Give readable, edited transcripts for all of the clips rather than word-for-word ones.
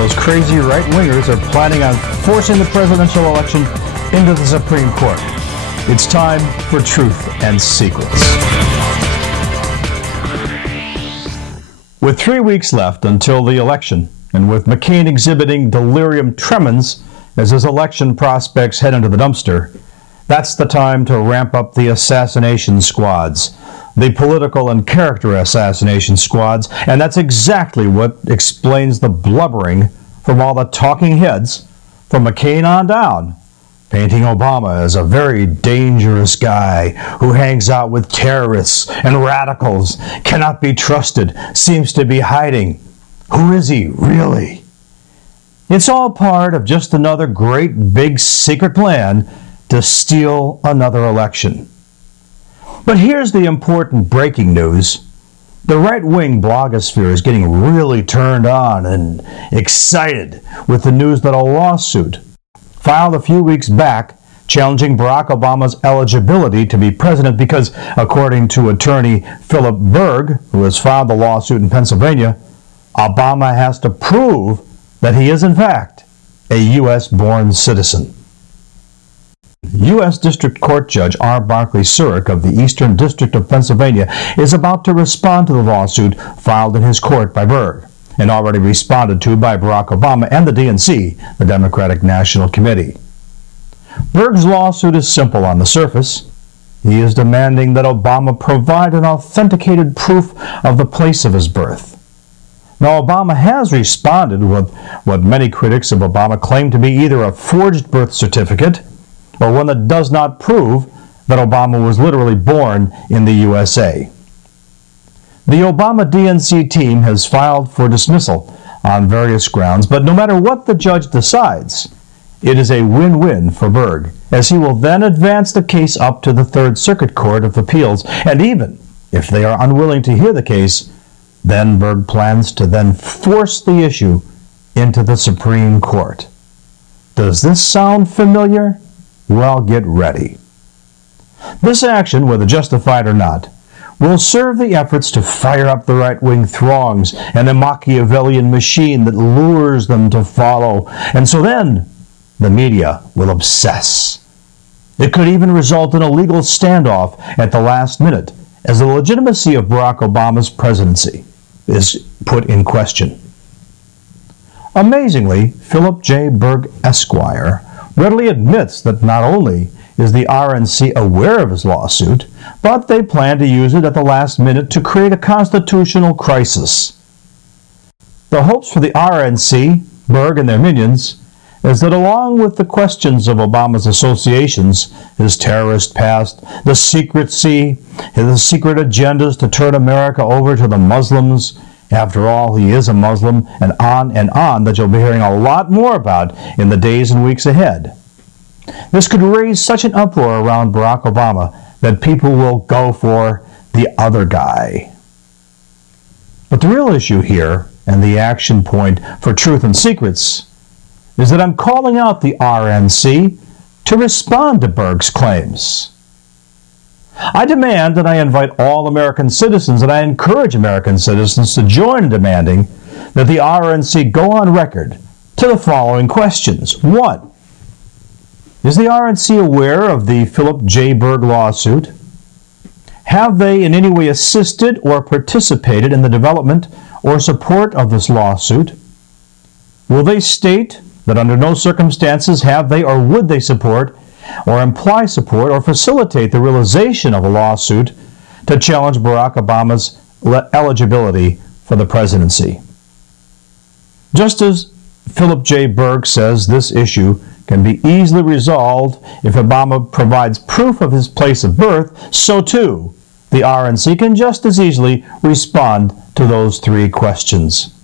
those crazy right-wingers are planning on forcing the presidential election into the Supreme Court. It's time for Truth and Secrets. With 3 weeks left until the election, and with McCain exhibiting delirium tremens as his election prospects head into the dumpster, that's the time to ramp up the assassination squads, the political and character assassination squads, and that's exactly what explains the blubbering from all the talking heads from McCain on down, painting Obama as a very dangerous guy who hangs out with terrorists and radicals, cannot be trusted, seems to be hiding. Who is he, really? It's all part of just another great big secret plan to steal another election. But here's the important breaking news. The right-wing blogosphere is getting really turned on and excited with the news that a lawsuit filed a few weeks back challenging Barack Obama's eligibility to be president because, according to Attorney Philip Berg, who has filed the lawsuit in Pennsylvania, Obama has to prove that he is, in fact, a U.S.-born citizen. U.S. District Court Judge R. Barclay Surik of the Eastern District of Pennsylvania is about to respond to the lawsuit filed in his court by Berg, and already responded to by Barack Obama and the DNC, the Democratic National Committee. Berg's lawsuit is simple on the surface. He is demanding that Obama provide an authenticated proof of the place of his birth. Now, Obama has responded with what many critics of Obama claim to be either a forged birth certificate or one that does not prove that Obama was literally born in the USA. The Obama DNC team has filed for dismissal on various grounds, but no matter what the judge decides, it is a win-win for Berg, as he will then advance the case up to the Third Circuit Court of Appeals, and even if they are unwilling to hear the case, then Berg plans to then force the issue into the Supreme Court. Does this sound familiar? Well, get ready. This action, whether justified or not, will serve the efforts to fire up the right-wing throngs and the Machiavellian machine that lures them to follow. And so then, the media will obsess. It could even result in a legal standoff at the last minute, as the legitimacy of Barack Obama's presidency is put in question. Amazingly, Philip J. Berg, Esquire, readily admits that not only is the RNC aware of his lawsuit, but they plan to use it at the last minute to create a constitutional crisis. The hopes for the RNC, Berg, and their minions is that along with the questions of Obama's associations, his terrorist past, the secrecy, his secret agendas to turn America over to the Muslims, after all, he is a Muslim, and on that you'll be hearing a lot more about in the days and weeks ahead. This could raise such an uproar around Barack Obama that people will go for the other guy. But the real issue here, and the action point for Truth and Secrets, is that I'm calling out the RNC to respond to Berg's claims. I demand and I invite all American citizens, and I encourage American citizens to join in demanding that the RNC go on record to the following questions. 1. Is the RNC aware of the Philip J. Berg lawsuit? Have they in any way assisted or participated in the development or support of this lawsuit? Will they state that under no circumstances have they or would they support or imply support or facilitate the realization of a lawsuit to challenge Barack Obama's eligibility for the presidency? Just as Philip J. Berg says this issue can be easily resolved if Obama provides proof of his place of birth, so too the RNC can just as easily respond to those three questions.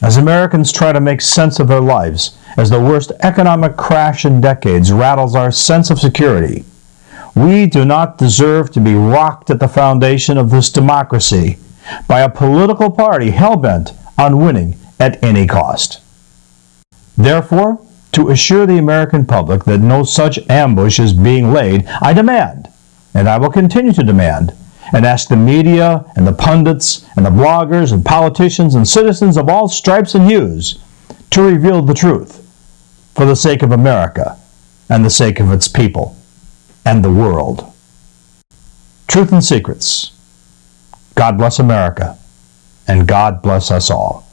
As Americans try to make sense of their lives, as the worst economic crash in decades rattles our sense of security, we do not deserve to be rocked at the foundation of this democracy by a political party hell-bent on winning at any cost. Therefore, to assure the American public that no such ambush is being laid, I demand, and I will continue to demand, and ask the media and the pundits and the bloggers and politicians and citizens of all stripes and hues to reveal the truth for the sake of America and the sake of its people and the world. Truth and Secrets. God bless America, and God bless us all.